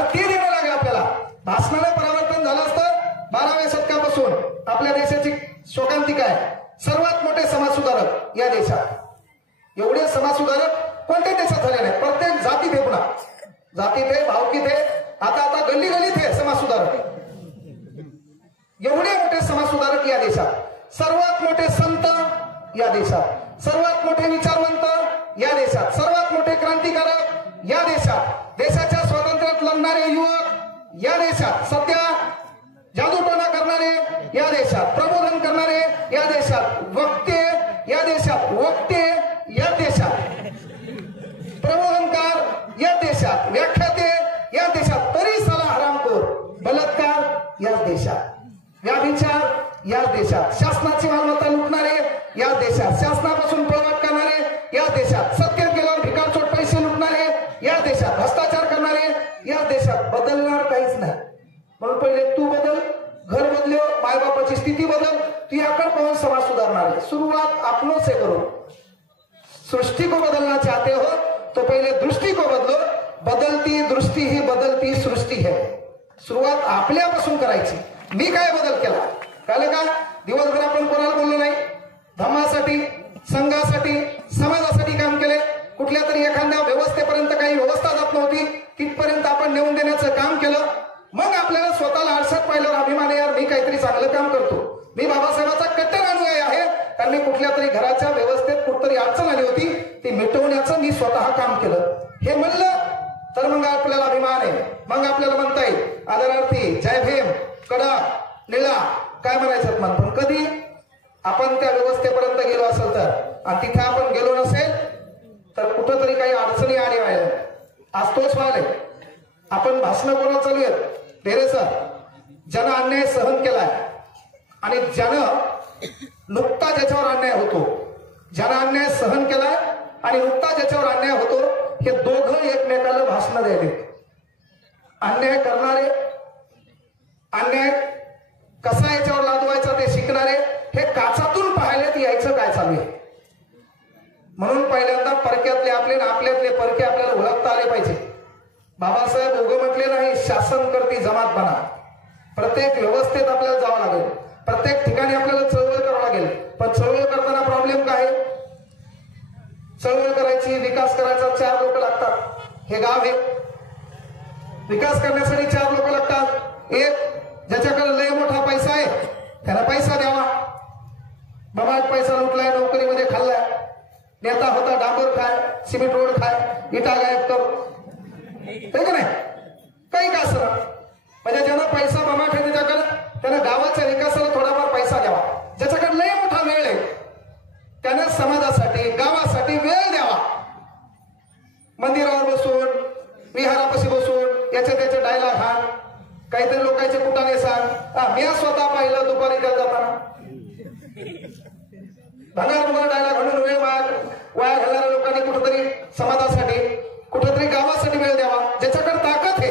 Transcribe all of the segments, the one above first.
आणि ते देणं लागेल आपल्याला. भाषणाने परिवर्तन झालं असतं 12व्या शतकापासून. आपल्या देशाची शोकांतिका आहे. सर्वात मोठे समाजसुधारक या देशात. एवढे समाजसुधारक कोणत्या देशात झाले नाही. प्रत्येक जातीत आहे, पुन्हा जातीत आहे, भावकीत आहे, आता गल्ली गल्लीत आहे समाजसुधारक. एवढे मोठे समाजसुधारक या देशात. सर्वात मोठे संत या देशात. सर्वात मोठे विचारवंत या देशात. सर्वात मोठे क्रांतिकारक या देशात. देशाच्या स्वातंत्र्यात लढणारे युवक या देशात. सध्या जादूटोणा करणारे या देशात. प्रबोधन करणारे या देशात. वक्ते या देशात. वक्ते या देशात. प्रबोधनकार या देशात. व्याख्याते या देशात. तरी साला हरामखोर. बलात्कार या देशात. व्याभिचार या देशात. शासनाची मालमत्ता लुटणारे या देशात. शासनापासून पळवाट करणारे या देशात. सत्तेत गेल्यावर भिकारचोट पैसे लुटणारे या देशात. भ्रष्टाचार करणारे या देशात. बदलणार काहीच नाही. म्हणून पहिले तू बदल, घर बदले, मायबापाची स्थिती बदल, तू याकडे पाहून समाज सुधारणार आहे. सुरुवात आपलों से करो. सृष्टि को बदलना चाहते हो तो पहिले दृष्टि को बदलो. बदलती दृष्टी ही बदलती सृष्टी है. सुरुवात आपल्यापासून करायची. मी काय बदल केला कळलं का? दिवसभर आपण कोणाला बोललो नाही. धर्मासाठी, संघासाठी, समाजासाठी काम केले. कुठल्या तरी एखाद्या व्यवस्थेपर्यंत काही व्यवस्था जात नव्हती, तिथपर्यंत आपण नेऊन देण्याचं काम केलं. मग आपल्याला स्वतःला आरशात पाहिल्यावर अभिमान, यार मी काहीतरी चांगलं काम करतो. मी बाबासाहेबाचा कट्टर अनुयायी आहे. कारण मी कुठल्या तरी घराच्या व्यवस्थेत कुठतरी अडचण आली होती, ती मिटवण्याचं मी स्वतः काम केलं. हे म्हणलं तर मग आपल्याला अभिमान आहे. मग आपल्याला म्हणता येईल आदरार्थी, जय भीम, कडा, निळा, काय म्हणायचं मन. पण कधी आपण त्या व्यवस्थेपर्यंत गेलो असेल तर, आणि तिथे आपण गेलो नसेल तर कुठंतरी काही अडचणी आली व्हायला. आज तोच व्हायला. आपण भाषण कोणाला चालू आहेत? डेरे सर, ज्यानं अन्याय सहन केलाय आणि ज्यानं नुकता ज्याच्यावर अन्याय होतो, ज्यानं अन्याय सहन केलाय आणि नुकता ज्याच्यावर अन्याय होतो, हे दोघं एकमेकाला भाषण द्यायले. अन्याय करणारे, अन्याय कसा याच्यावर लादवायचा ते शिकणारे, हे काचातून पाहायला यायचं काय चालू आहे. म्हणून पहिल्यांदा परक्यातले आपले ना आपल्यातले परके आपल्याला ओळखता आले पाहिजे. बाबासाहेब उगं म्हटले नाही, शासन करती जमात बना. प्रत्येक व्यवस्थेत आपल्याला जावं लागेल. प्रत्येक ठिकाणी आपल्याला चळवळ करावं लागेल. पण चळवळ करताना प्रॉब्लेम काय? चळवळ करायची, विकास करायचा 4 लोक लागतात. हे गाव आहे, विकास करण्यासाठी 4 लोक लागतात. एक ज्याच्याकडे लय मोठा पैसा आहे त्याला पैसा द्यावा. बाबा पैसा लुटलाय, नोकरीमध्ये खाल्लाय, नेता होता, डांबर खाय, सिमेंट रोड खाय, इटा गायब कर, का नाही? काही का असं म्हणजे ज्यानं पैसा बमाट आहे त्याच्याकडे, त्यानं गावाच्या विकासाला थोडाफार पैसा द्यावा. ज्याच्याकडे लय मोठा वेळ आहे त्यानं समाजासाठी, गावासाठी वेळ द्यावा. मंदिरावर बसून, विहारापाशी बसून याचे त्याचे डायलॉग हाण, काहीतरी लोकांचे कुटाने सांग. मी स्वतः पाहिलं दुपारी त्याला जाताना भंगार डायलॉग म्हणून वेळ वाया घालणाऱ्या लोकांनी कुठेतरी समाजासाठी, कुठेतरी गावासाठी वेळ द्यावा. ज्याच्याकडे ताकद आहे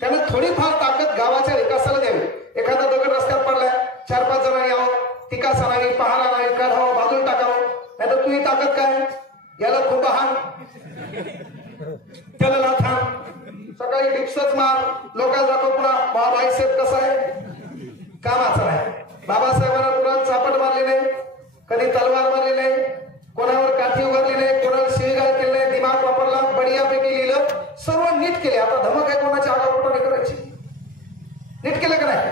त्यानं थोडीफार ताकद गावाच्या विकासाला द्यावी. एखादा दगड रस्त्यात पडलाय, 4-5 जणांनी यावं, टीका सांगावी, पहारा नाही, काढावं, बाजूला टाकावं. नाही तर तुझी ताकद काय? याला खूप हान, त्याला लाथान, सकाळी डिप्सच मार, लोकांना दाखव पुन्हा बाबासाहेब कसा आहे. कामाचं नाही. बाबासाहेबांना कुणाला चापट मारली नाही, कधी तलवार मारली नाही, कोणावर काठी उगारली नाही, कोणाला शिवीगाळ केली नाही, दिमाग वापरला, बढियापैकी लिहिलं, सर्व नीट केले. आता धमक आहे कोणाची आगाऊपणा करायची, नीट केलं का नाही?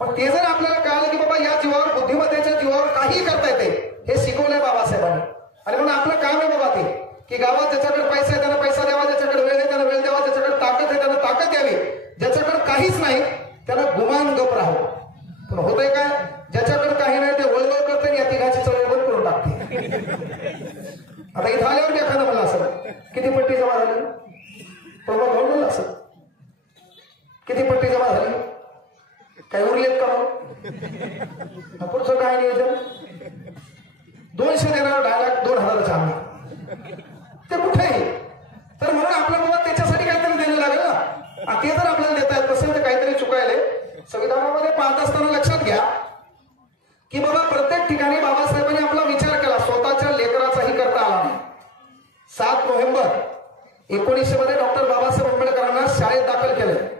पण ते जर आपल्याला कळालं की बाबा या जीवावर, बुद्धिमत्तेच्या जीवावर काही करता येते, हे शिकवलंय बाबासाहेबांनी. आणि म्हणून आपलं काम आहे बाबा ते की गावात ज्याच्याकडे पैसा आहे त्याला पैसा द्यावा, ज्याच्याकडे वेळ आहे त्याला वेळ द्यावा, ज्याच्याकडे ताकद आहे त्याला ताकद द्यावी, ज्याच्याकडे काहीच नाही त्याला गुमान गप राहावं. पण होतंय काय? ज्याच्याकडे काही नाही ते वळवळ करते आणि या तिघाची चळवळ बंद करून टाकते. आता इथं आल्यावर एखादं म्हणलं असं, किती पट्टी जमा झाली? प्रभाव म्हणलं असं, किती पट्टी जमा झाली? काही उरलेत का? पुढचं काय नियोजन? 200 देणार, 2,000चं आम्ही, ते कुठेही. तर म्हणून आपल्या बाबा त्याच्यासाठी काहीतरी देणं लागेल ना. ते जर आपल्याला देता येत नसेल तर काहीतरी चुकायले. संविधानामध्ये पाहत असताना लक्षात घ्या की बाबा प्रत्येक ठिकाणी बाबासाहेबांनी आपला विचार केला, स्वतःच्या लेकराचाही करता आला नाही. 7 नोव्हेंबर 1900 मध्ये डॉक्टर बाबासाहेब आंबेडकरांना शाळेत दाखल केलं. केलंय.